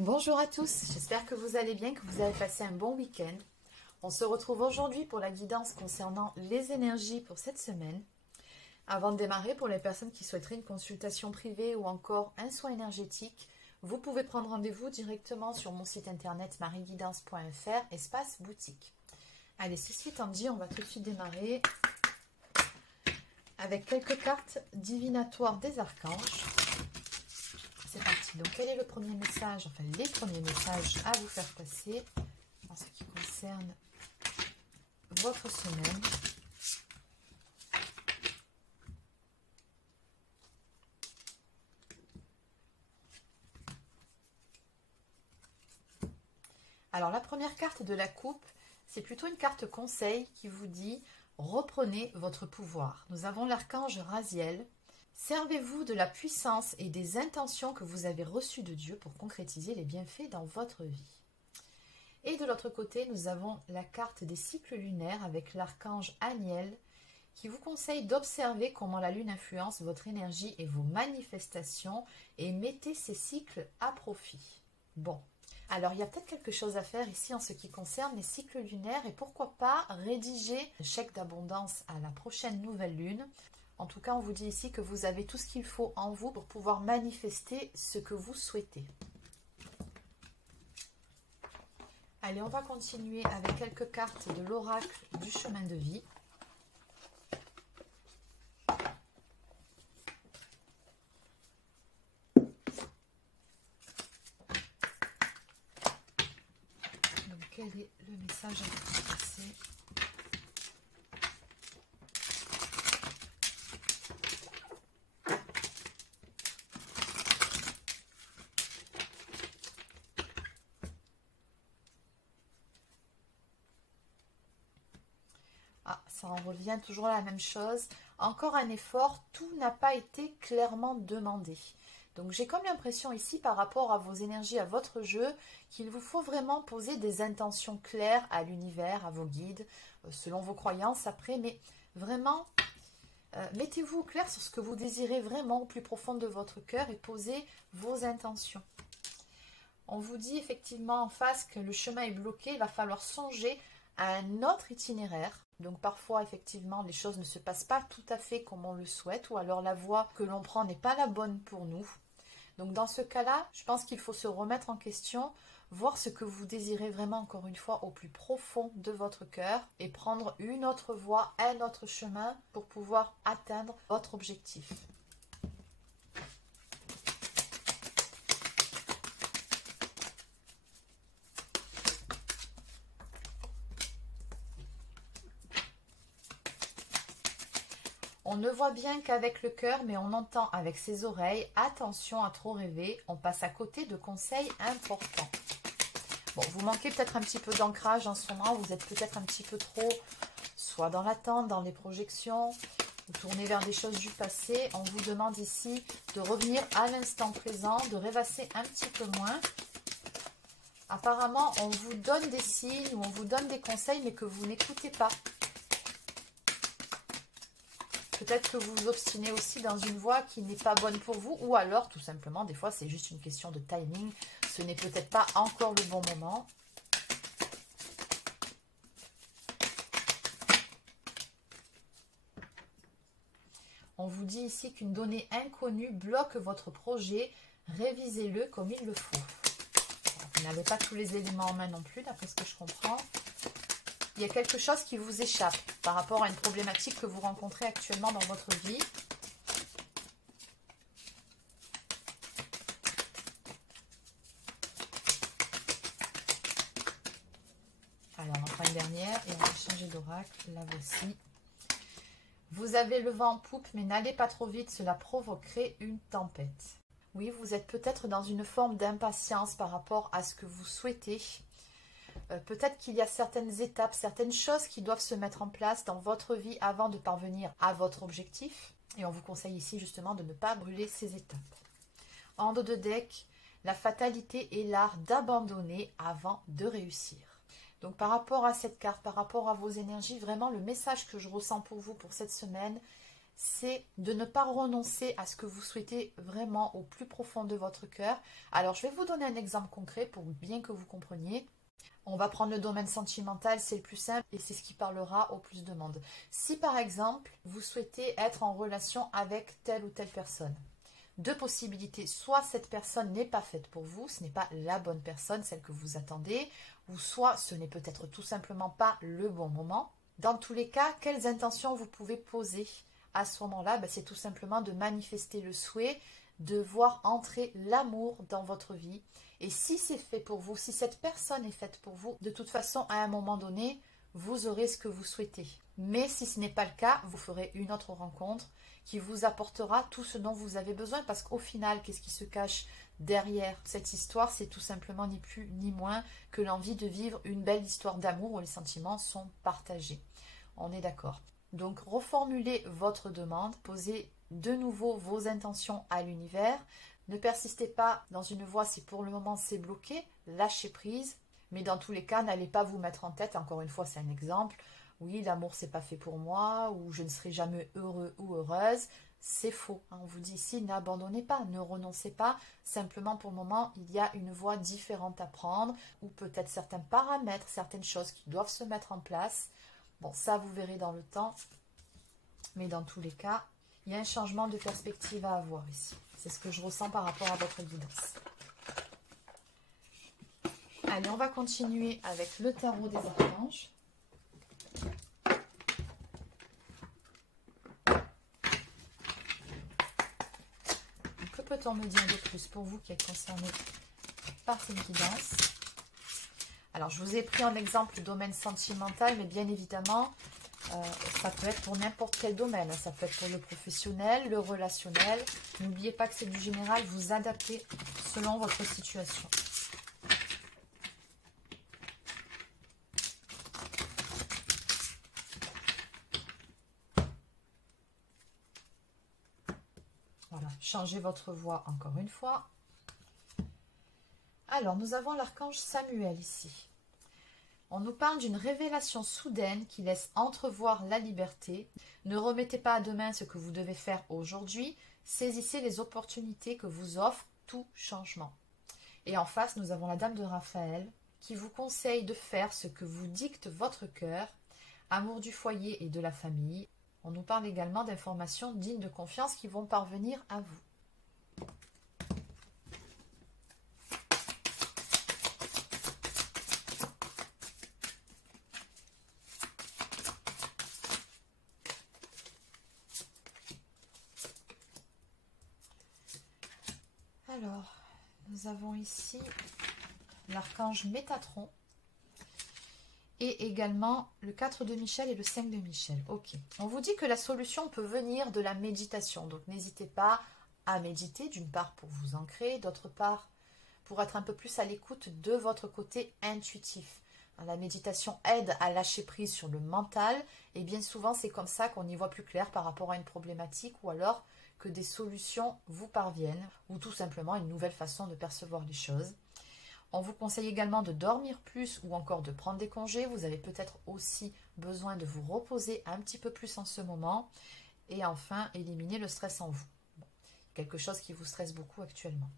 Bonjour à tous, j'espère que vous allez bien, que vous avez passé un bon week-end. On se retrouve aujourd'hui pour la guidance concernant les énergies pour cette semaine. Avant de démarrer, pour les personnes qui souhaiteraient une consultation privée ou encore un soin énergétique, vous pouvez prendre rendez-vous directement sur mon site internet marieguidance.fr, espace boutique. Allez, ceci étant dit, on va tout de suite démarrer avec quelques cartes divinatoires des archanges. C'est parti. Donc, quel est le premier message, enfin les premiers messages à vous faire passer en ce qui concerne votre semaine? Alors, la première carte de la coupe, c'est plutôt une carte conseil qui vous dit « Reprenez votre pouvoir ». Nous avons l'archange Raziel. Servez-vous de la puissance et des intentions que vous avez reçues de Dieu pour concrétiser les bienfaits dans votre vie. Et de l'autre côté, nous avons la carte des cycles lunaires avec l'archange Aniel qui vous conseille d'observer comment la lune influence votre énergie et vos manifestations et mettez ces cycles à profit. Bon, alors il y a peut-être quelque chose à faire ici en ce qui concerne les cycles lunaires et pourquoi pas rédiger un chèque d'abondance à la prochaine nouvelle lune. En tout cas, on vous dit ici que vous avez tout ce qu'il faut en vous pour pouvoir manifester ce que vous souhaitez. Allez, on va continuer avec quelques cartes de l'oracle du chemin de vie. Donc, quel est le message à vous passer ? Ça en revient toujours à la même chose. Encore un effort, tout n'a pas été clairement demandé. Donc j'ai comme l'impression ici par rapport à vos énergies, à votre jeu, qu'il vous faut vraiment poser des intentions claires à l'univers, à vos guides, selon vos croyances après. Mais vraiment, mettez-vous au clair sur ce que vous désirez vraiment au plus profond de votre cœur et posez vos intentions. On vous dit effectivement en face que le chemin est bloqué, il va falloir songer à un autre itinéraire. Donc parfois, effectivement, les choses ne se passent pas tout à fait comme on le souhaite ou alors la voie que l'on prend n'est pas la bonne pour nous. Donc dans ce cas-là, je pense qu'il faut se remettre en question, voir ce que vous désirez vraiment encore une fois au plus profond de votre cœur et prendre une autre voie, un autre chemin pour pouvoir atteindre votre objectif. On ne voit bien qu'avec le cœur, mais on entend avec ses oreilles. Attention à trop rêver, on passe à côté de conseils importants. Bon, vous manquez peut-être un petit peu d'ancrage en ce moment, vous êtes peut-être un petit peu trop, soit dans l'attente, dans les projections, vous tournez vers des choses du passé. On vous demande ici de revenir à l'instant présent, de rêvasser un petit peu moins. Apparemment, on vous donne des signes ou on vous donne des conseils, mais que vous n'écoutez pas. Peut-être que vous vous obstinez aussi dans une voie qui n'est pas bonne pour vous, ou alors tout simplement, des fois c'est juste une question de timing, ce n'est peut-être pas encore le bon moment. On vous dit ici qu'une donnée inconnue bloque votre projet, révisez-le comme il le faut. Vous n'avez pas tous les éléments en main non plus, d'après ce que je comprends. Il y a quelque chose qui vous échappe par rapport à une problématique que vous rencontrez actuellement dans votre vie. Alors, on en prend une dernière et on va changer d'oracle. La voici. Vous avez le vent en poupe, mais n'allez pas trop vite, cela provoquerait une tempête. Oui, vous êtes peut-être dans une forme d'impatience par rapport à ce que vous souhaitez. Peut-être qu'il y a certaines étapes, certaines choses qui doivent se mettre en place dans votre vie avant de parvenir à votre objectif. Et on vous conseille ici justement de ne pas brûler ces étapes. En dos de deck, la fatalité est l'art d'abandonner avant de réussir. Donc par rapport à cette carte, par rapport à vos énergies, vraiment le message que je ressens pour vous pour cette semaine, c'est de ne pas renoncer à ce que vous souhaitez vraiment au plus profond de votre cœur. Alors, je vais vous donner un exemple concret pour bien que vous compreniez. On va prendre le domaine sentimental, c'est le plus simple et c'est ce qui parlera au plus de monde. Si par exemple, vous souhaitez être en relation avec telle ou telle personne, deux possibilités, soit cette personne n'est pas faite pour vous, ce n'est pas la bonne personne, celle que vous attendez, ou soit ce n'est peut-être tout simplement pas le bon moment. Dans tous les cas, quelles intentions vous pouvez poser à ce moment-là? C'est tout simplement de manifester le souhait de voir entrer l'amour dans votre vie. Et si c'est fait pour vous, si cette personne est faite pour vous, de toute façon, à un moment donné, vous aurez ce que vous souhaitez. Mais si ce n'est pas le cas, vous ferez une autre rencontre qui vous apportera tout ce dont vous avez besoin. Parce qu'au final, qu'est-ce qui se cache derrière cette histoire? C'est tout simplement ni plus ni moins que l'envie de vivre une belle histoire d'amour où les sentiments sont partagés. On est d'accord. Donc, reformulez votre demande, posez de nouveau vos intentions à l'univers. Ne persistez pas dans une voie si pour le moment c'est bloqué, lâchez prise. Mais dans tous les cas, n'allez pas vous mettre en tête, encore une fois c'est un exemple, oui l'amour c'est pas fait pour moi, ou je ne serai jamais heureux ou heureuse. C'est faux. On vous dit ici, n'abandonnez pas, ne renoncez pas. Simplement pour le moment, il y a une voie différente à prendre, ou peut-être certains paramètres, certaines choses qui doivent se mettre en place. Bon, ça vous verrez dans le temps. Mais dans tous les cas, il y a un changement de perspective à avoir ici. C'est ce que je ressens par rapport à votre guidance. Allez, on va continuer avec le tarot des archanges. Que peut-on me dire de plus pour vous qui êtes concerné par cette guidance? Alors, je vous ai pris en exemple le domaine sentimental, mais bien évidemment, ça peut être pour n'importe quel domaine. Ça peut être pour le professionnel, le relationnel. N'oubliez pas que c'est du général, vous adaptez selon votre situation. Voilà, changez votre voix encore une fois. Alors, nous avons l'archange Samuel ici. On nous parle d'une révélation soudaine qui laisse entrevoir la liberté. Ne remettez pas à demain ce que vous devez faire aujourd'hui. Saisissez les opportunités que vous offre tout changement. Et en face, nous avons la Dame de Raphaël qui vous conseille de faire ce que vous dicte votre cœur. Amour du foyer et de la famille. On nous parle également d'informations dignes de confiance qui vont parvenir à vous. Alors, nous avons ici l'archange Métatron et également le 4 de Michel et le 5 de Michel. Ok. On vous dit que la solution peut venir de la méditation. Donc, n'hésitez pas à méditer, d'une part pour vous ancrer, d'autre part pour être un peu plus à l'écoute de votre côté intuitif. La méditation aide à lâcher prise sur le mental et bien souvent, c'est comme ça qu'on y voit plus clair par rapport à une problématique ou alors que des solutions vous parviennent ou tout simplement une nouvelle façon de percevoir les choses. On vous conseille également de dormir plus ou encore de prendre des congés. Vous avez peut-être aussi besoin de vous reposer un petit peu plus en ce moment. Et enfin, éliminer le stress en vous. Bon, quelque chose qui vous stresse beaucoup actuellement.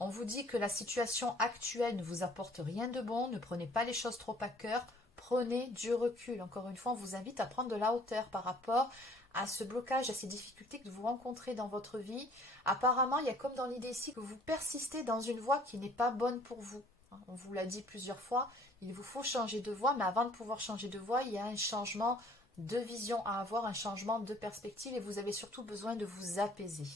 On vous dit que la situation actuelle ne vous apporte rien de bon. Ne prenez pas les choses trop à cœur. Prenez du recul. Encore une fois, on vous invite à prendre de la hauteur par rapport à ce blocage, à ces difficultés que vous rencontrez dans votre vie. Apparemment, il y a comme dans l'idée ici que vous persistez dans une voie qui n'est pas bonne pour vous. On vous l'a dit plusieurs fois, il vous faut changer de voie, mais avant de pouvoir changer de voie, il y a un changement de vision à avoir, un changement de perspective et vous avez surtout besoin de vous apaiser.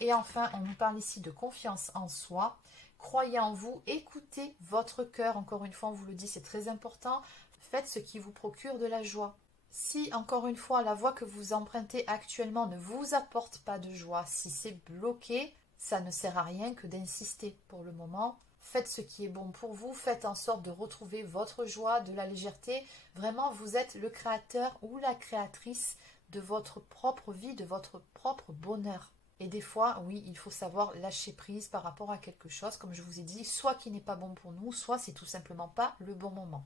Et enfin, on nous parle ici de confiance en soi. Croyez en vous, écoutez votre cœur. Encore une fois, on vous le dit, c'est très important. Faites ce qui vous procure de la joie. Si, encore une fois, la voie que vous empruntez actuellement ne vous apporte pas de joie, si c'est bloqué, ça ne sert à rien que d'insister pour le moment. Faites ce qui est bon pour vous, faites en sorte de retrouver votre joie, de la légèreté. Vraiment, vous êtes le créateur ou la créatrice de votre propre vie, de votre propre bonheur. Et des fois, oui, il faut savoir lâcher prise par rapport à quelque chose, comme je vous ai dit, soit qui n'est pas bon pour nous, soit c'est tout simplement pas le bon moment.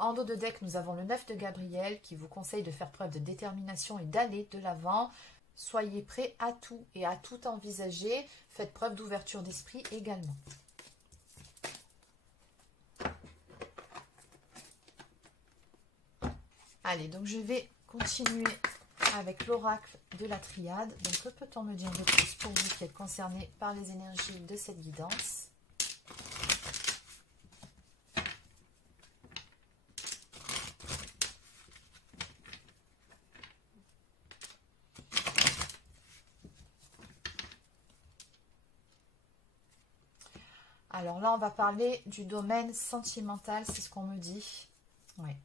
En dos de deck, nous avons le 9 de Gabriel qui vous conseille de faire preuve de détermination et d'aller de l'avant. Soyez prêts à tout et à tout envisager. Faites preuve d'ouverture d'esprit également. Allez, donc je vais continuer avec l'oracle de la triade. Donc, que peut-on me dire de plus pour vous qui êtes concernés par les énergies de cette guidance? Alors là, on va parler du domaine sentimental, c'est ce qu'on me dit. Ouais.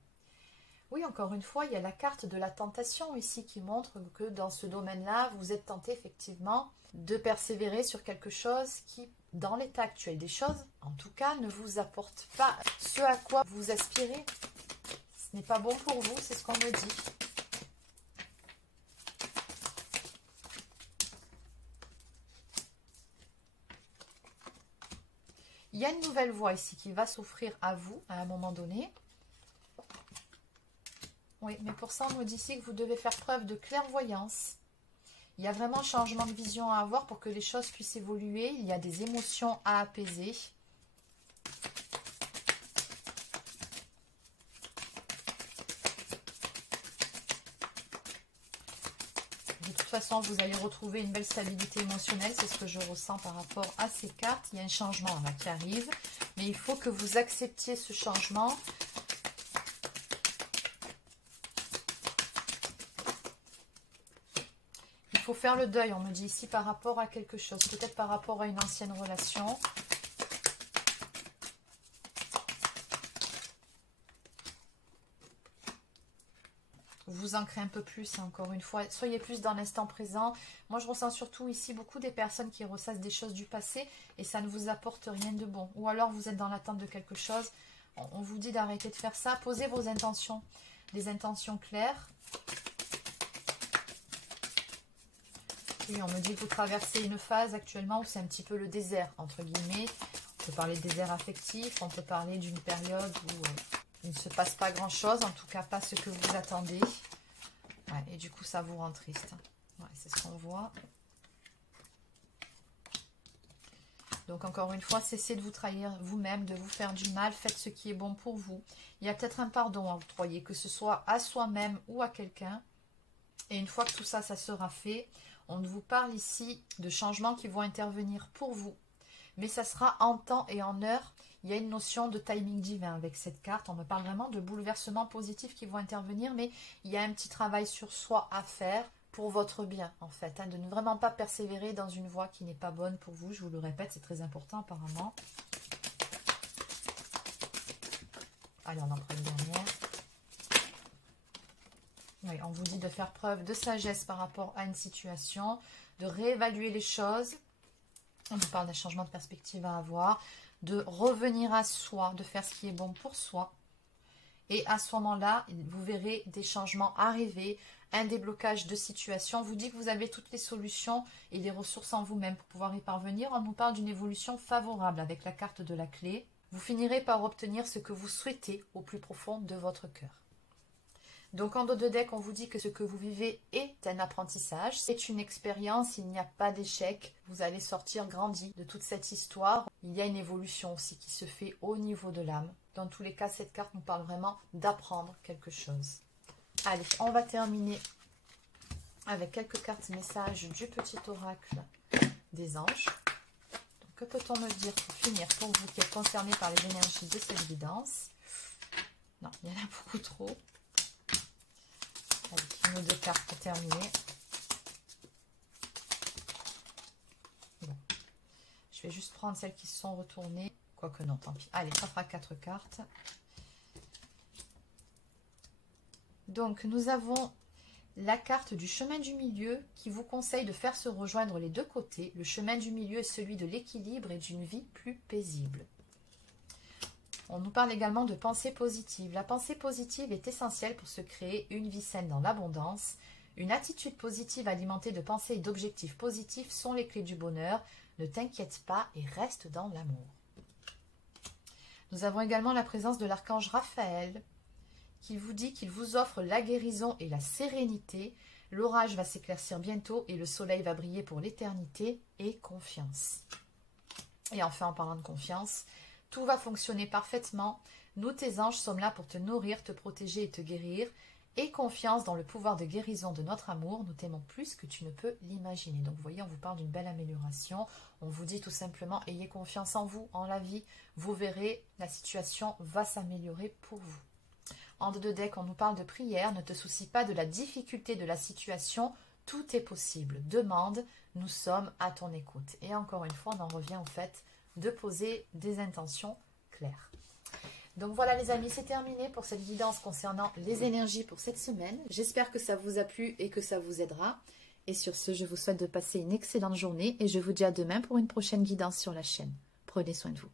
Oui, encore une fois, il y a la carte de la tentation ici qui montre que dans ce domaine-là, vous êtes tenté effectivement de persévérer sur quelque chose qui, dans l'état actuel des choses, en tout cas, ne vous apporte pas ce à quoi vous aspirez. Ce n'est pas bon pour vous, c'est ce qu'on me dit. Il y a une nouvelle voie ici qui va s'offrir à vous à un moment donné. Oui, mais pour ça, on me dit ici que vous devez faire preuve de clairvoyance. Il y a vraiment un changement de vision à avoir pour que les choses puissent évoluer. Il y a des émotions à apaiser. De toute façon, vous allez retrouver une belle stabilité émotionnelle. C'est ce que je ressens par rapport à ces cartes. Il y a un changement là qui arrive. Mais il faut que vous acceptiez ce changement. Il faut faire le deuil, on me dit ici, par rapport à quelque chose. Peut-être par rapport à une ancienne relation. Vous ancrez un peu plus, encore une fois. Soyez plus dans l'instant présent. Moi, je ressens surtout ici beaucoup des personnes qui ressassent des choses du passé et ça ne vous apporte rien de bon. Ou alors, vous êtes dans l'attente de quelque chose. On vous dit d'arrêter de faire ça. Posez vos intentions. Des intentions claires. Oui, on me dit que vous traversez une phase actuellement où c'est un petit peu le désert, entre guillemets. On peut parler de désert affectif, on peut parler d'une période où il ne se passe pas grand-chose, en tout cas pas ce que vous attendez. Ouais, et du coup, ça vous rend triste. Ouais, c'est ce qu'on voit. Donc, encore une fois, cessez de vous trahir vous-même, de vous faire du mal. Faites ce qui est bon pour vous. Il y a peut-être un pardon à octroyer, que ce soit à soi-même ou à quelqu'un. Et une fois que tout ça, ça sera fait, on vous parle ici de changements qui vont intervenir pour vous. Mais ça sera en temps et en heure. Il y a une notion de timing divin avec cette carte. On me parle vraiment de bouleversements positifs qui vont intervenir. Mais il y a un petit travail sur soi à faire pour votre bien, en fait. De ne vraiment pas persévérer dans une voie qui n'est pas bonne pour vous. Je vous le répète, c'est très important apparemment. Allez, on en prend une dernière. Oui, on vous dit de faire preuve de sagesse par rapport à une situation, de réévaluer les choses. On vous parle d'un changement de perspective à avoir, de revenir à soi, de faire ce qui est bon pour soi. Et à ce moment-là, vous verrez des changements arriver, un déblocage de situation. On vous dit que vous avez toutes les solutions et les ressources en vous-même pour pouvoir y parvenir. On nous parle d'une évolution favorable avec la carte de la clé. Vous finirez par obtenir ce que vous souhaitez au plus profond de votre cœur. Donc en dos de deck, on vous dit que ce que vous vivez est un apprentissage, c'est une expérience, il n'y a pas d'échec. Vous allez sortir grandi de toute cette histoire. Il y a une évolution aussi qui se fait au niveau de l'âme. Dans tous les cas, cette carte nous parle vraiment d'apprendre quelque chose. Allez, on va terminer avec quelques cartes messages du petit oracle des anges. Donc, que peut-on me dire pour finir, pour vous qui êtes concernés par les énergies de cette guidance? Non, il y en a beaucoup trop. Avec une ou deux cartes pour terminer. Bon. Je vais juste prendre celles qui se sont retournées. Quoique non, tant pis. Allez, ça fera 4 cartes. Donc, nous avons la carte du chemin du milieu qui vous conseille de faire se rejoindre les deux côtés. Le chemin du milieu est celui de l'équilibre et d'une vie plus paisible. On nous parle également de pensée positive. La pensée positive est essentielle pour se créer une vie saine dans l'abondance. Une attitude positive alimentée de pensées et d'objectifs positifs sont les clés du bonheur. Ne t'inquiète pas et reste dans l'amour. Nous avons également la présence de l'archange Raphaël qui vous dit qu'il vous offre la guérison et la sérénité. L'orage va s'éclaircir bientôt et le soleil va briller pour l'éternité, et confiance. Et enfin, en parlant de confiance, tout va fonctionner parfaitement. Nous, tes anges, sommes là pour te nourrir, te protéger et te guérir. Et confiance dans le pouvoir de guérison de notre amour. Nous t'aimons plus que tu ne peux l'imaginer. Donc, vous voyez, on vous parle d'une belle amélioration. On vous dit tout simplement, ayez confiance en vous, en la vie. Vous verrez, la situation va s'améliorer pour vous. En deux de deck, on nous parle de prière. Ne te soucie pas de la difficulté de la situation. Tout est possible. Demande, nous sommes à ton écoute. Et encore une fois, on en revient au fait de poser des intentions claires. Donc voilà les amis, c'est terminé pour cette guidance concernant les énergies pour cette semaine. J'espère que ça vous a plu et que ça vous aidera. Et sur ce, je vous souhaite de passer une excellente journée et je vous dis à demain pour une prochaine guidance sur la chaîne. Prenez soin de vous.